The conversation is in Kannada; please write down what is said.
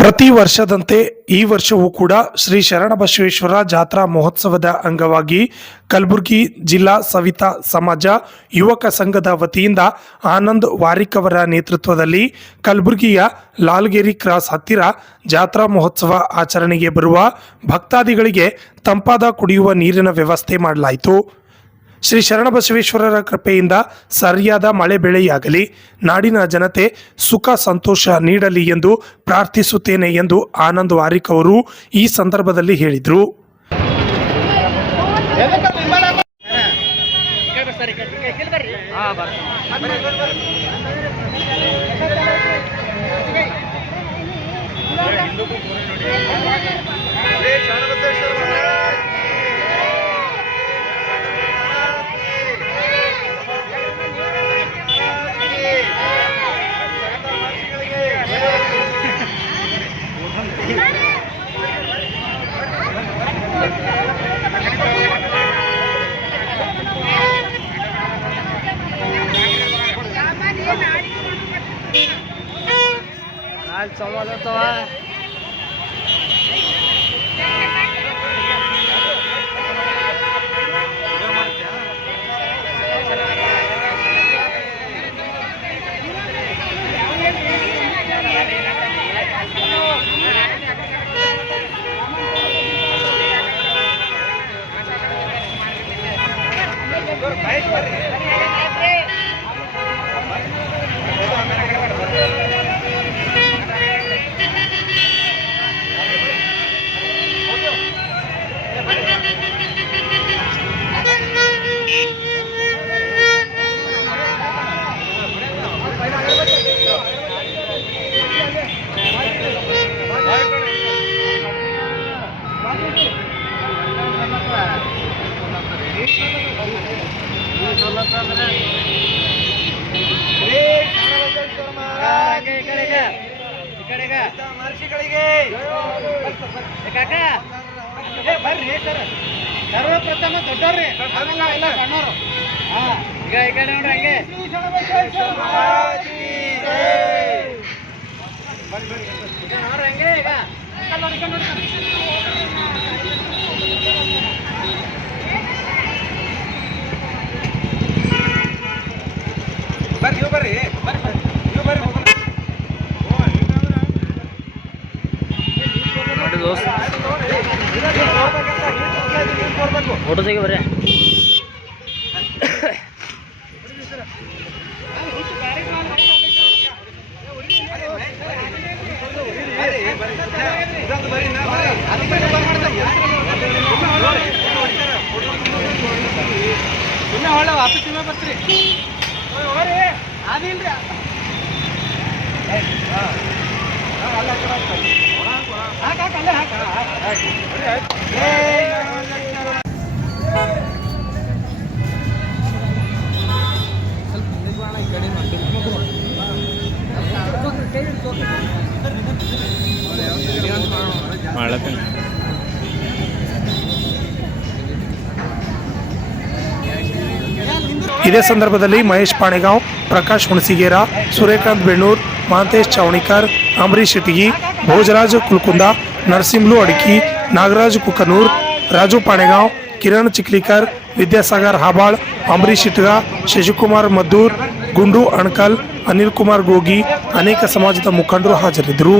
ಪ್ರತಿ ವರ್ಷದಂತೆ ಈ ವರ್ಷವೂ ಕೂಡ ಶ್ರೀ ಶರಣಬಸವೇಶ್ವರ ಜಾತ್ರಾ ಮಹೋತ್ಸವದ ಅಂಗವಾಗಿ ಕಲಬುರಗಿ ಜಿಲ್ಲಾ ಸವಿತಾ ಸಮಾಜ ಯುವಕ ಸಂಘದ ವತಿಯಿಂದ ಆನಂದ್ ವಾರಿಕ್ ಅವರ ನೇತೃತ್ವದಲ್ಲಿ ಕಲಬುರಗಿಯ ಲಾಲ್ಗೇರಿ ಕ್ರಾಸ್ ಹತ್ತಿರ ಜಾತ್ರಾ ಮಹೋತ್ಸವ ಆಚರಣೆಗೆ ಬರುವ ಭಕ್ತಾದಿಗಳಿಗೆ ತಂಪಾದ ಕುಡಿಯುವ ನೀರಿನ ವ್ಯವಸ್ಥೆ ಮಾಡಲಾಯಿತು. ಶ್ರೀ ಶರಣಬಸವೇಶ್ವರರ ಕೃಪೆಯಿಂದ ಸರಿಯಾದ ಮಳೆ ಬೆಳೆಯಾಗಲಿ, ನಾಡಿನ ಜನತೆ ಸುಖ ಸಂತೋಷ ನೀಡಲಿ ಎಂದು ಪ್ರಾರ್ಥಿಸುತ್ತೇನೆ ಎಂದು ಆನಂದ್ ವಾರಿಕ್ ಅವರು ಈ ಸಂದರ್ಭದಲ್ಲಿ ಹೇಳಿದರು. संवाद होता ಬರ್ರಿ ಸರ್, ಸರ್ವಪ್ರಥಮ ದೊಡ್ಡವ್ರಿ ಎಲ್ಲ ಸಣ್ಣವರು. ಈಗ ಈ ಕಡೆ ನೋಡ್ರಿ ಹಂಗೆ ನೋಡ್ರಿ ಹಂಗೆ ಈಗ ಬರ್ರಿ फोटो से बरे वापस ಬರ್ತೀರಿ ಅದಿಲ್ರಿ ಇದೇ ಸಂದರ್ಭದಲ್ಲಿ ಮಹೇಶ್ ಪಾಣೆಗಾಂವ್, ಪ್ರಕಾಶ್ ಹುಣಸಿಗೇರ, ಸೂರ್ಯಕಾಂತ್ ಬೆಣ್ಣೂರ್, ಮಹಾಂತೇಶ್ ಚಾವಣಿಕರ್, ಅಂಬರೀಶ್ ಇಟಗಿ, ಭೋಜರಾಜ್ ಕುಲ್ಕುಂದ, ನರಸಿಂಹಲು ಅಡಿಕಿ, ನಾಗರಾಜ್ ಕುಕನೂರ್, ರಾಜು ಪಾಣೆಗಾಂವ್, ಕಿರಣ್ ಚಿಕ್ಲಿಕರ್, ವಿದ್ಯಾಸಾಗರ್ ಹಾಬಾಳ್, ಅಂಬರೀಶ್ ಇಟ್ಗ, ಶಶಿಕುಮಾರ್ ಮದ್ದೂರ್, ಗುಂಡು ಅಣಕಲ್, ಅನಿಲ್ ಕುಮಾರ್ ಗೋಗಿ, ಅನೇಕ ಸಮಾಜದ ಮುಖಂಡರು ಹಾಜರಿದ್ದರು.